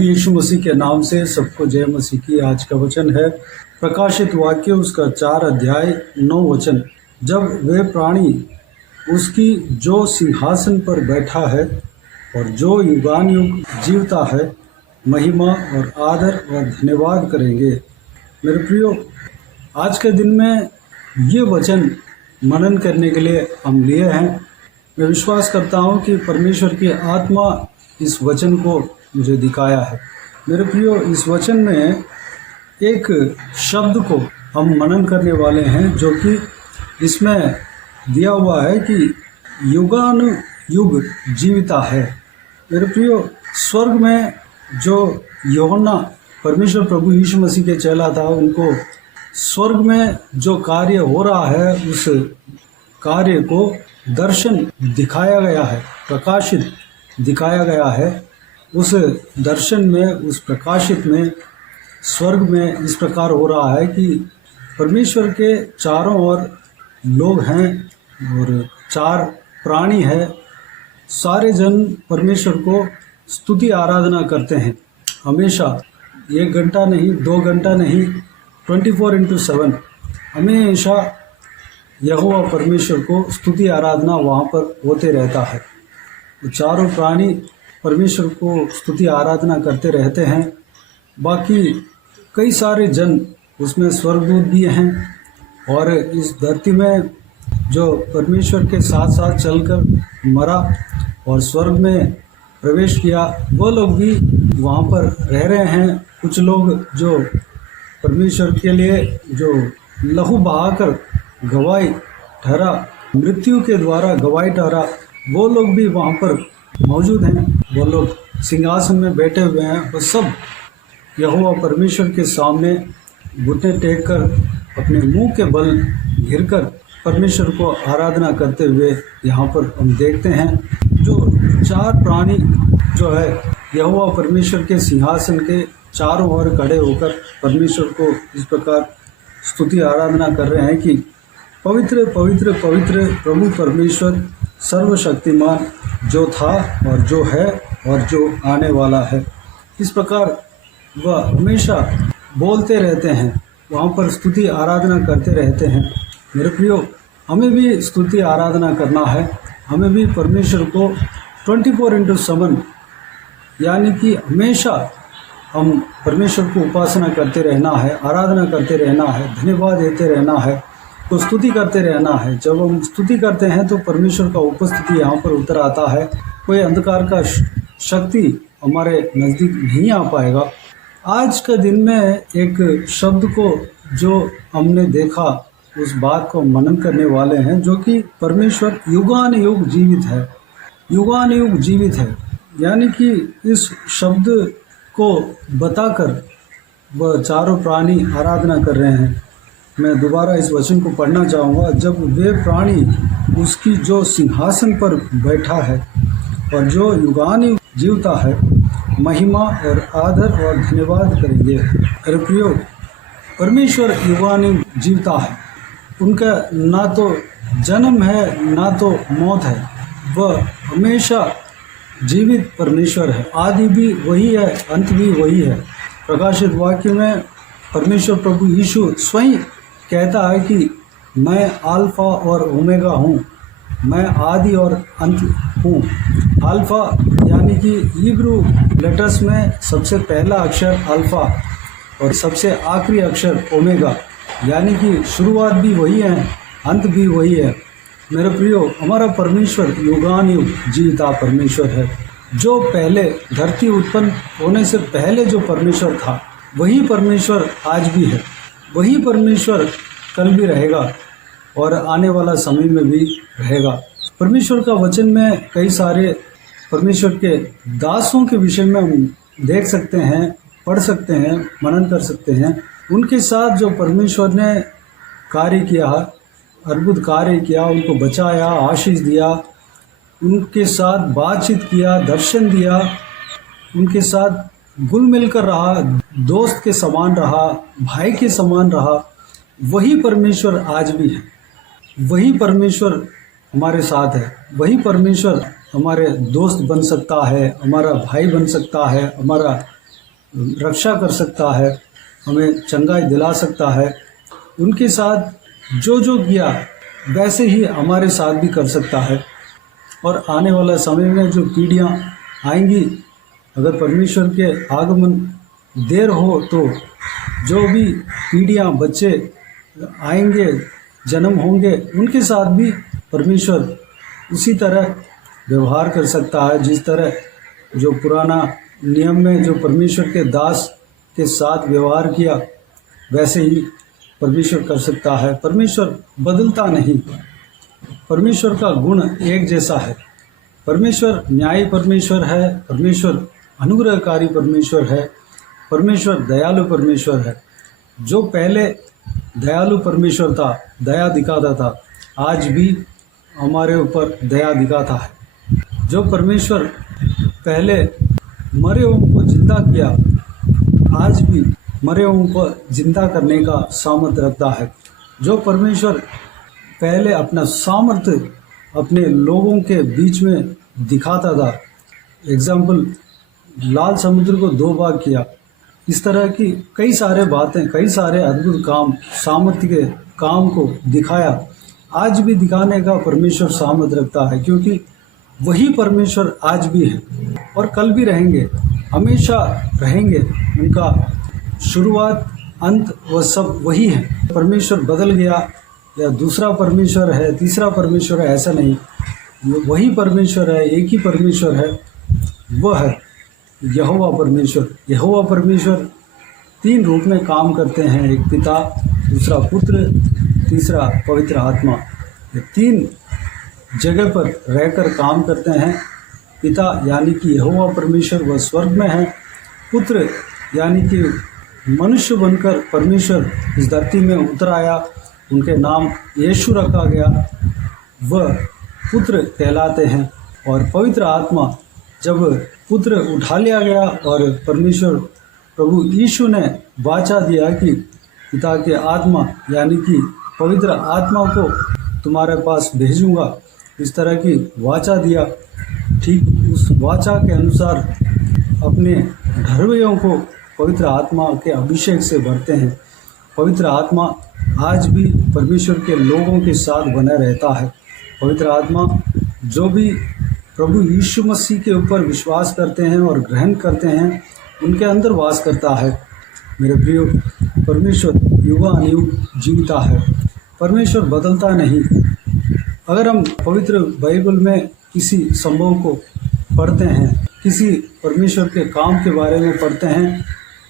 प्रभु यीशु मसीह के नाम से सबको जय मसीह की। आज का वचन है प्रकाशित वाक्य उसका 4 अध्याय 9 वचन। जब वे प्राणी उसकी जो सिंहासन पर बैठा है और जो युगान युग जीवता है महिमा और आदर और धन्यवाद करेंगे। मेरे प्रियो, आज के दिन में ये वचन मनन करने के लिए हम लिए हैं। मैं विश्वास करता हूँ कि परमेश्वर की आत्मा इस वचन को मुझे दिखाया है। मेरे प्रियो, इस वचन में एक शब्द को हम मनन करने वाले हैं जो कि इसमें दिया हुआ है कि युगान युग जीविता है। मेरे प्रियो, स्वर्ग में जो यूहन्ना परमेश्वर प्रभु यीशु मसीह के चेला था, उनको स्वर्ग में जो कार्य हो रहा है उस कार्य को दर्शन दिखाया गया है, प्रकाशित दिखाया गया है। उस दर्शन में, उस प्रकाशित में स्वर्ग में इस प्रकार हो रहा है कि परमेश्वर के चारों ओर लोग हैं और 4 प्राणी है। सारे जन परमेश्वर को स्तुति आराधना करते हैं हमेशा। 1 घंटा नहीं, 2 घंटा नहीं, 24/7 हमेशा यहोवा परमेश्वर को स्तुति आराधना वहाँ पर होते रहता है। चारों प्राणी परमेश्वर को स्तुति आराधना करते रहते हैं। बाकी कई सारे जन, उसमें स्वर्गदूत भी हैं और इस धरती में जो परमेश्वर के साथ साथ चलकर मरा और स्वर्ग में प्रवेश किया, वो लोग भी वहाँ पर रह रहे हैं। कुछ लोग जो परमेश्वर के लिए जो लहू बहाकर गवाही ठहरा, मृत्यु के द्वारा गवाही ठहरा, वो लोग भी वहाँ पर मौजूद हैं। वो लोग सिंहासन में बैठे हुए हैं। वो सब यहोवा परमेश्वर के सामने घुटने टेक कर अपने मुंह के बल गिरकर परमेश्वर को आराधना करते हुए यहाँ पर हम देखते हैं। जो 4 प्राणी जो है यहोवा परमेश्वर के सिंहासन के चारों ओर खड़े होकर परमेश्वर को इस प्रकार स्तुति आराधना कर रहे हैं कि पवित्र पवित्र पवित्र प्रभु परमेश्वर सर्वशक्तिमान, जो था और जो है और जो आने वाला है। इस प्रकार वह हमेशा बोलते रहते हैं, वहाँ पर स्तुति आराधना करते रहते हैं। मेरे प्रियो, हमें भी स्तुति आराधना करना है। हमें भी परमेश्वर को 24/7 यानी कि हमेशा हम परमेश्वर को उपासना करते रहना है, आराधना करते रहना है, धन्यवाद देते रहना है, तो स्तुति करते रहना है। जब हम स्तुति करते हैं तो परमेश्वर का उपस्थिति यहाँ पर उतर आता है। कोई अंधकार का शक्ति हमारे नज़दीक नहीं आ पाएगा। आज के दिन में एक शब्द को जो हमने देखा, उस बात को मनन करने वाले हैं, जो कि परमेश्वर युगान युग जीवित है। युगान युग जीवित है यानी कि इस शब्द को बताकर वह चारों प्राणी आराधना कर रहे हैं। मैं दोबारा इस वचन को पढ़ना चाहूँगा। जब वे प्राणी उसकी जो सिंहासन पर बैठा है और जो युगान युग जीवता है महिमा और आदर और धन्यवाद करेंगे। अरे प्रियो, परमेश्वर युगान युग जीवता है। उनका ना तो जन्म है ना तो मौत है। वह हमेशा जीवित परमेश्वर है। आदि भी वही है, अंत भी वही है। प्रकाशित वाक्य में परमेश्वर प्रभु यीशु स्वयं कहता है कि मैं अल्फा और ओमेगा हूँ, मैं आदि और अंत हूँ। अल्फा यानी कि हिब्रू लेटर्स में सबसे पहला अक्षर अल्फा और सबसे आखिरी अक्षर ओमेगा, यानी कि शुरुआत भी वही है, अंत भी वही है। मेरे प्रियो, हमारा परमेश्वर युगान युग जीविता परमेश्वर है। जो पहले धरती उत्पन्न होने से पहले जो परमेश्वर था, वही परमेश्वर आज भी है, वही परमेश्वर कल भी रहेगा और आने वाला समय में भी रहेगा। परमेश्वर का वचन में कई सारे परमेश्वर के दासों के विषय में हम देख सकते हैं, पढ़ सकते हैं, मनन कर सकते हैं। उनके साथ जो परमेश्वर ने कार्य किया, अद्भुत कार्य किया, उनको बचाया, आशीष दिया, उनके साथ बातचीत किया, दर्शन दिया, उनके साथ घुल मिलकर रहा, दोस्त के समान रहा, भाई के समान रहा, वही परमेश्वर आज भी है। वही परमेश्वर हमारे साथ है। वही परमेश्वर हमारे दोस्त बन सकता है, हमारा भाई बन सकता है, हमारा रक्षा कर सकता है, हमें चंगाई दिला सकता है, उनके साथ जो जो किया वैसे ही हमारे साथ भी कर सकता है। और आने वाला समय में जो पीढ़ियाँ आएंगी, अगर परमेश्वर के आगमन देर हो तो जो भी पीढ़ियाँ बच्चे आएंगे, जन्म होंगे, उनके साथ भी परमेश्वर उसी तरह व्यवहार कर सकता है जिस तरह जो पुराना नियम में जो परमेश्वर के दास के साथ व्यवहार किया, वैसे ही परमेश्वर कर सकता है। परमेश्वर बदलता नहीं, परमेश्वर का गुण एक जैसा है। परमेश्वर न्यायी परमेश्वर है, परमेश्वर अनुग्रहकारी परमेश्वर है, परमेश्वर दयालु परमेश्वर है। जो पहले दयालु परमेश्वर था, दया दिखाता था, आज भी हमारे ऊपर दया दिखाता है। जो परमेश्वर पहले मरे हुओं को जिंदा किया, आज भी मरे हुओं को जिंदा करने का सामर्थ्य रखता है। जो परमेश्वर पहले अपना सामर्थ्य अपने लोगों के बीच में दिखाता था, एग्जाम्पल लाल समुद्र को 2 भाग किया, इस तरह की कई सारे बातें, कई सारे अद्भुत काम, सामर्थ्य के काम को दिखाया, आज भी दिखाने का परमेश्वर सामर्थ्य रखता है, क्योंकि वही परमेश्वर आज भी है और कल भी रहेंगे, हमेशा रहेंगे। उनका शुरुआत, अंत वह सब वही है। परमेश्वर बदल गया या दूसरा परमेश्वर है, तीसरा परमेश्वर है, ऐसा नहीं। वही परमेश्वर है, एक ही परमेश्वर है, वह है यहोवा परमेश्वर। यहोवा परमेश्वर 3 रूप में काम करते हैं, एक पिता, दूसरा पुत्र, तीसरा पवित्र आत्मा। ये 3 जगह पर रहकर काम करते हैं। पिता यानी कि यहोवा परमेश्वर, वह स्वर्ग में है। पुत्र यानी कि मनुष्य बनकर परमेश्वर इस धरती में उतर आया, उनके नाम यीशु रखा गया, वह पुत्र कहलाते हैं। और पवित्र आत्मा, जब पुत्र उठा लिया गया और परमेश्वर प्रभु यीशु ने वाचा दिया कि पिता के आत्मा यानी कि पवित्र आत्मा को तुम्हारे पास भेजूंगा, इस तरह की वाचा दिया। ठीक उस वाचा के अनुसार अपने ढरवेयों को पवित्र आत्मा के अभिषेक से भरते हैं। पवित्र आत्मा आज भी परमेश्वर के लोगों के साथ बना रहता है। पवित्र आत्मा जो भी प्रभु यीशु मसीह के ऊपर विश्वास करते हैं और ग्रहण करते हैं, उनके अंदर वास करता है। मेरे प्रियो, परमेश्वर युगानुयुग जीविता है, परमेश्वर बदलता नहीं। अगर हम पवित्र बाइबल में किसी संभव को पढ़ते हैं, किसी परमेश्वर के काम के बारे में पढ़ते हैं,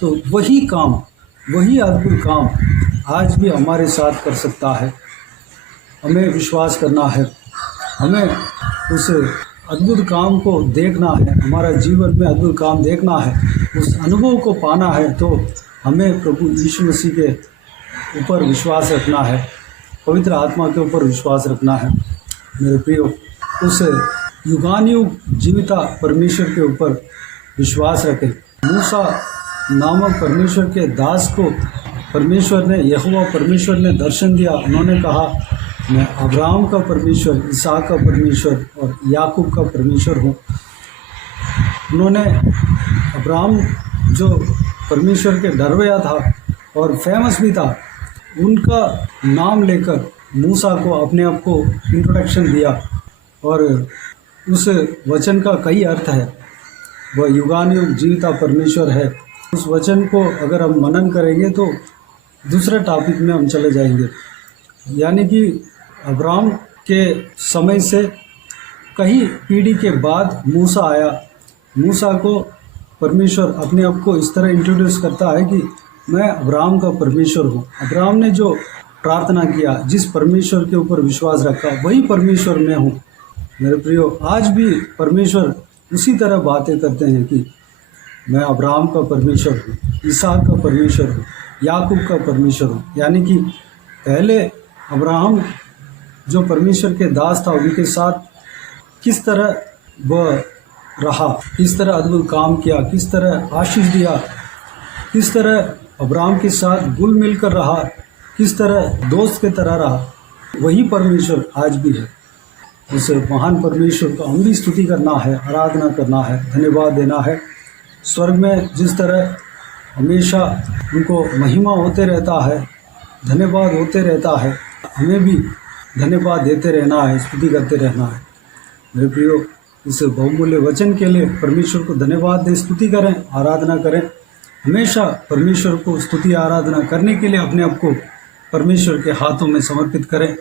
तो वही काम, वही अद्भुत काम आज भी हमारे साथ कर सकता है। हमें विश्वास करना है, हमें उस अद्भुत काम को देखना है, हमारा जीवन में अद्भुत काम देखना है, उस अनुभव को पाना है, तो हमें प्रभु यीशु मसीह के ऊपर विश्वास रखना है, पवित्र आत्मा के ऊपर विश्वास रखना है। मेरे प्रियो, उस युगानुयुग जीविता परमेश्वर के ऊपर विश्वास रखें। मूसा नामक परमेश्वर के दास को परमेश्वर ने, यहोवा परमेश्वर ने दर्शन दिया। उन्होंने कहा, मैं अब्राहम का परमेश्वर, इसहाक का परमेश्वर और याकूब का परमेश्वर हूँ। उन्होंने अब्राहम जो परमेश्वर के डरवैया था और फेमस भी था, उनका नाम लेकर मूसा को अपने आप को इंट्रोडक्शन दिया। और उस वचन का कई अर्थ है, वह युगानुयुग जीविता परमेश्वर है। उस वचन को अगर हम मनन करेंगे तो दूसरे टॉपिक में हम चले जाएंगे। यानी कि अब्राहम के समय से कई पीढ़ी के बाद मूसा आया। मूसा को परमेश्वर अपने आप को इस तरह इंट्रोड्यूस करता है कि मैं अब्राहम का परमेश्वर हूँ। अब्राहम ने जो प्रार्थना किया, जिस परमेश्वर के ऊपर विश्वास रखा, वही परमेश्वर मैं हूँ। मेरे प्रियो, आज भी परमेश्वर उसी तरह बातें करते हैं कि मैं अब्राहम का परमेश्वर हूँ, इसहाक का परमेश्वर हूँ, याकूब का परमेश्वर हूँ। यानी कि पहले अब्राहम जो परमेश्वर के दास था, उनके साथ किस तरह वह रहा, किस तरह अद्भुत काम किया, किस तरह आशीष दिया, किस तरह अब्राहम के साथ घुल मिलकर रहा, किस तरह दोस्त के तरह रहा, वही परमेश्वर आज भी है। उस महान परमेश्वर को हम भी स्तुति करना है, आराधना करना है, धन्यवाद देना है। स्वर्ग में जिस तरह हमेशा उनको महिमा होते रहता है, धन्यवाद होते रहता है। हमें भी धन्यवाद देते रहना है, स्तुति करते रहना है। मेरे प्रियो, इस बहुमूल्य वचन के लिए परमेश्वर को धन्यवाद दें, स्तुति करें, आराधना करें। हमेशा परमेश्वर को स्तुति आराधना करने के लिए अपने आप को परमेश्वर के हाथों में समर्पित करें।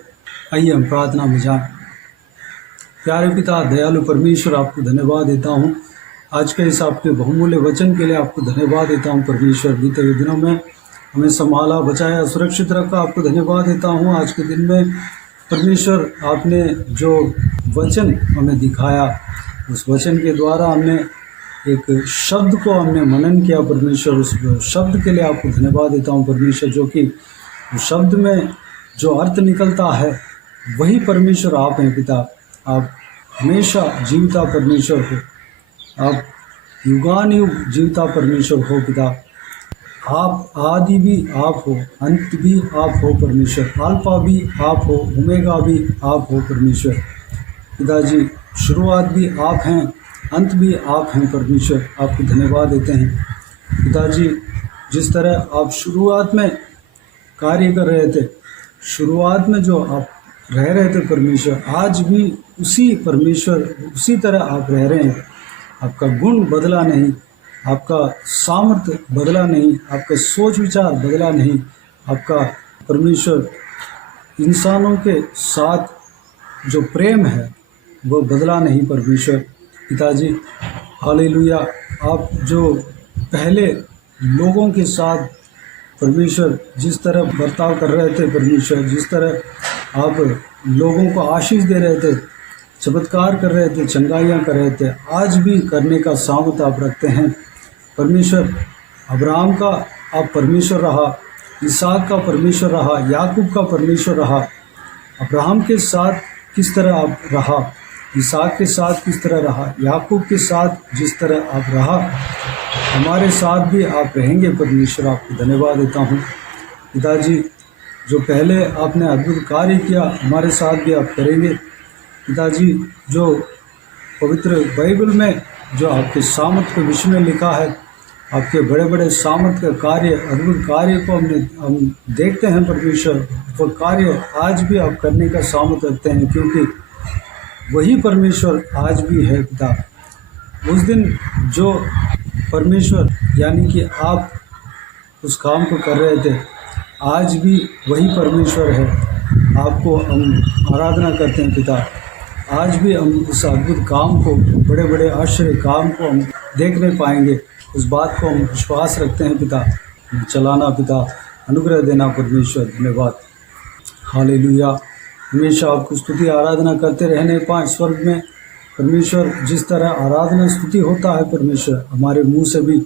आइए हम प्रार्थना में जाएं। प्यारे पिता, दयालु परमेश्वर, आपको धन्यवाद देता हूँ आज के इस आपके बहुमूल्य वचन के लिए। आपको धन्यवाद देता हूँ परमेश्वर, बीते हुए दिनों में हमें संभाला, बचाया, सुरक्षित रखा। आपको धन्यवाद देता हूँ आज के दिन में परमेश्वर, आपने जो वचन हमें दिखाया, उस वचन के द्वारा हमने एक शब्द को हमने मनन किया परमेश्वर। उस शब्द के लिए आपको धन्यवाद देता हूँ परमेश्वर, जो कि उस शब्द में जो अर्थ निकलता है वही परमेश्वर आप हैं पिता। आप हमेशा जीविता परमेश्वर हो, आप युगानुयुग जीविता परमेश्वर हो पिता। आप आदि भी आप हो, अंत भी आप हो परमेश्वर, अल्फा भी आप हो, ओमेगा भी आप हो परमेश्वर। पिताजी, शुरुआत भी आप हैं, अंत भी आप हैं परमेश्वर। आपको धन्यवाद देते हैं पिताजी। जिस तरह आप शुरुआत में कार्य कर रहे थे, शुरुआत में जो आप रह रहे थे परमेश्वर, आज भी उसी परमेश्वर उसी तरह आप रह रहे हैं। आपका गुण बदला नहीं, आपका सामर्थ्य बदला नहीं, आपका सोच विचार बदला नहीं। आपका परमेश्वर इंसानों के साथ जो प्रेम है वो बदला नहीं परमेश्वर। पिताजी, हालेलुया। आप जो पहले लोगों के साथ परमेश्वर जिस तरह बर्ताव कर रहे थे परमेश्वर, जिस तरह आप लोगों को आशीष दे रहे थे, चमत्कार कर रहे थे, चंगाइयाँ कर रहे थे, आज भी करने का सामर्थ आप रखते हैं परमेश्वर। अब्राहम का आप परमेश्वर रहा, इसहाक का परमेश्वर रहा, याकूब का परमेश्वर रहा। अब्राहम के साथ किस तरह आप रहा, इसहाक के साथ किस तरह रहा, याकूब के साथ जिस तरह आप रहा, हमारे साथ भी आप रहेंगे परमेश्वर। आपको धन्यवाद देता हूँ पिताजी। जो पहले आपने अद्भुत कार्य किया, हमारे साथ भी आप करेंगे पिताजी। जो पवित्र बाइबल में जो आपके सामर्थ के विषय में लिखा है, आपके बड़े बड़े सामर्थ का कार्य, अद्भुत कार्य को हम देखते हैं परमेश्वर। वो कार्य आज भी आप करने का सामर्थ रखते हैं, क्योंकि वही परमेश्वर आज भी है पिता। उस दिन जो परमेश्वर यानी कि आप उस काम को कर रहे थे, आज भी वही परमेश्वर है। आपको हम आराधना करते हैं पिता। आज भी हम उस अद्भुत काम को, बड़े बड़े आश्चर्य काम को हम देख नहीं पाएंगे, उस बात को हम विश्वास रखते हैं पिता। चलाना पिता, अनुग्रह देना परमेश्वर। धन्यवाद, हालेलुया। हमेशा आपको स्तुति आराधना करते रहने पाएँ स्वर्ग में परमेश्वर। जिस तरह आराधना स्तुति होता है परमेश्वर, हमारे मुंह से भी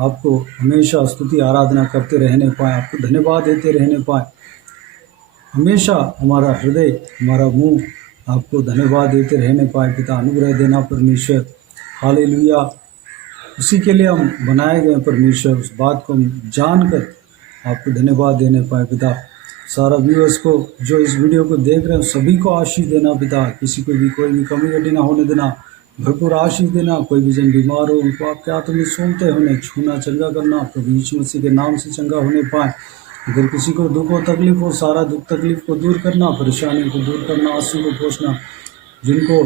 आपको हमेशा स्तुति आराधना करते रहने पाएँ, आपको धन्यवाद देते रहने पाएँ। हमेशा हमारा हृदय, हमारा मुंह आपको धन्यवाद देते रहने पाए पिता। अनुग्रह देना परमेश्वर, हालेलुया। उसी के लिए हम बनाए गए परमेश्वर। उस बात को हम जानकर आपको धन्यवाद देने पाए पिता। सारा व्यूअर्स को जो इस वीडियो को देख रहे हैं, सभी को आशीष देना पिता। किसी को भी कोई भी कमी गड्डी ना होने देना, भरपूर आशीष देना। कोई भी जन बीमार हो, उनको आपके हाथों में सौंपते होने, छूना, चंगा करना, प्रभु यीशु मसीह के नाम से चंगा होने पाए। अगर किसी को दुख हो, तकलीफ हो, सारा दुख तकलीफ को दूर करना, परेशानी को दूर करना, आंसू को पोंछना। जिनको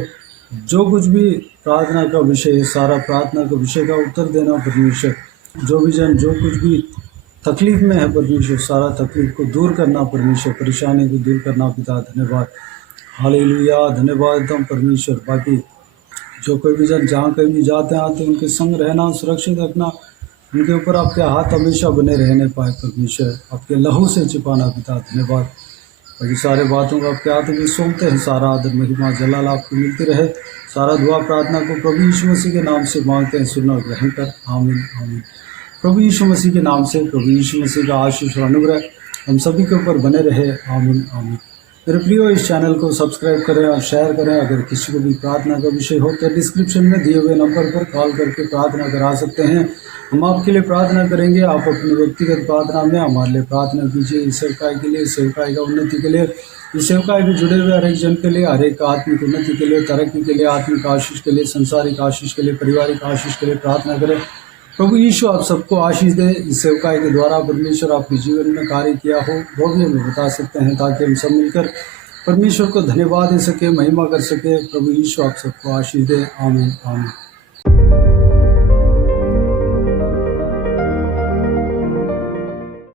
जो कुछ भी प्रार्थना का विषय है, सारा प्रार्थना का विषय का उत्तर देना परमेश्वर। जो भी जन जो कुछ भी तकलीफ में है परमेश्वर, सारा तकलीफ को दूर करना परमेश्वर, परेशानी को दूर करना पिता। धन्यवाद, हालेलुया। धन्यवाद एकदम परमेश्वर। बाकी जो कोई भी जन जहाँ कहीं भी जाते आते उनके संग रहना, सुरक्षित रखना, उनके ऊपर आपके हाथ हमेशा बने रहने पाए परमेश्वर। आपके लहू से छिपाना पिता। धन्यवाद। बाकी सारे बातों को आपके हाथों में सौंपते हैं। सारा आदर, महिमा, जलाल आपको मिलती रहे। सारा दुआ प्रार्थना को प्रभु यीशु मसीह के नाम से मांगते हैं, सुनना और ग्रहण कर। आमीन, आमीन। प्रभु यीशु मसीह के नाम से प्रभु यीशु मसीह का आशीष और अनुग्रह हम सभी के ऊपर बने रहे। आमीन, आमीन। मेरे प्रियो, इस चैनल को सब्सक्राइब करें और शेयर करें। अगर किसी को भी प्रार्थना का विषय हो तो डिस्क्रिप्शन में दिए हुए नंबर पर कॉल करके प्रार्थना करा सकते हैं। हम आपके लिए प्रार्थना करेंगे। आप अपनी व्यक्तिगत प्रार्थना में हमारे लिए प्रार्थना कीजिए। इस सेवकाई के लिए, इस सेवकाई का उन्नति के लिए, इस सेवकाई में जुड़े हुए हर एक जन के लिए, हर एक आत्मिक उन्नति के लिए, तरक्की के लिए, आत्मिक आशीष के लिए, संसारिक आशीष के लिए, पारिवारिक आशीष के लिए प्रार्थना करें। प्रभु यीशु आप सबको आशीष दे। इस सेवकाई के द्वारा परमेश्वर आपके जीवन में कार्य किया हो वो भी हमें बता सकते हैं, ताकि हम सब मिलकर परमेश्वर को धन्यवाद दे सके, महिमा कर सके। प्रभु यीशु आप सबको आशीष दे। आमीन आमीन।